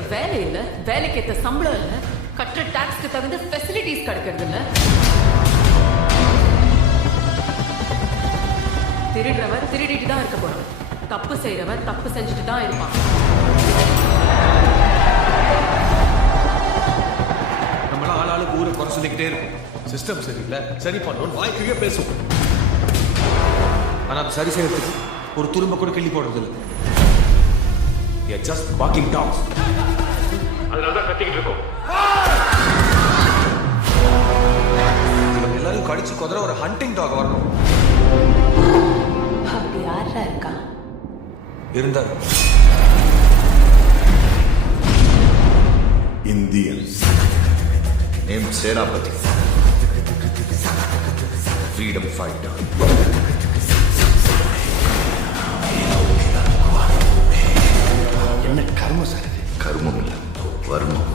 வேலைக்கேத்த வேலை இல்ல, வேலைக்கேத்த சம்பளம் இல்ல, கட்டுற டாக்ஸ்க்கு தகுந்த ஃபெசிலிட்டிஸ் கிடைக்கிறது இல்ல. திருடுறவர் திருடிட்டு தான் இருக்க போறான், தப்பு செய்யறவர் தப்பு செஞ்சுட்டு தான் இருப்பான். நம்மளாம் ஆளாளுக்கு ஊரை குறை சொல்லிக்கிட்டே இருக்கும். சிஸ்டம் சரியில்லை, சரி பண்ணணும் வாய்க்கே பேசுவோம். ஆனா அது சரி செய்யறதுக்கு ஒரு துரும்ப கூட கிள்ளி போடுறது இல்லை. Just walking talks. அதனாலதான் கத்திக்கிட்டு இருக்கோம். எல்லாரும் கடிச்சு குதிர ஒரு ஹண்டிங் டாக் வரணும். அப்படி யாரா இருக்கா? இருந்தார். Indian named Senapati, freedom fighter. என்ன கர்மம் சார் இது? கர்மம் இல்ல, வர்மம்.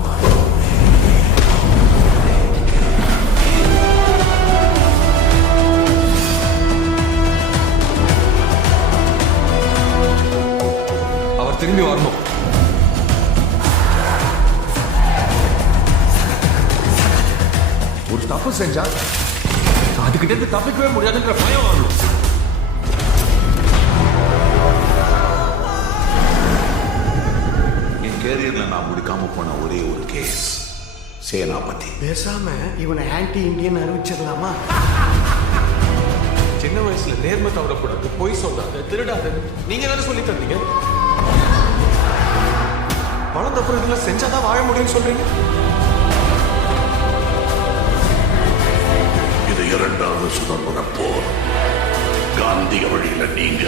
அவர் திரும்பி வரணும். ஒரு தப்பு செஞ்சா அதுகிட்ட இருந்து தப்பிக்கவே முடியாதுன்ற பயம் வரணும். என் கேரியர்ல நான் முடிக்காம போன ஒரே ஒரு கேஸ் சேனாபதி. பேசாம இவனை ஆன்டி இந்தியன் அறிவிச்சிடலாமா? சின்ன வயசுல நேர்மை தவறக்கூடாது, பொய் சொல்லாத, திருடாத, நீங்க தானே சொல்லி தந்தீங்க. வளர்ந்த அப்புறம் இதெல்லாம் செஞ்சாதான் வாழ முடியும்னு சொல்றீங்க. இது இரண்டாவது சுதந்திர போர். காந்திய வழியில நீங்க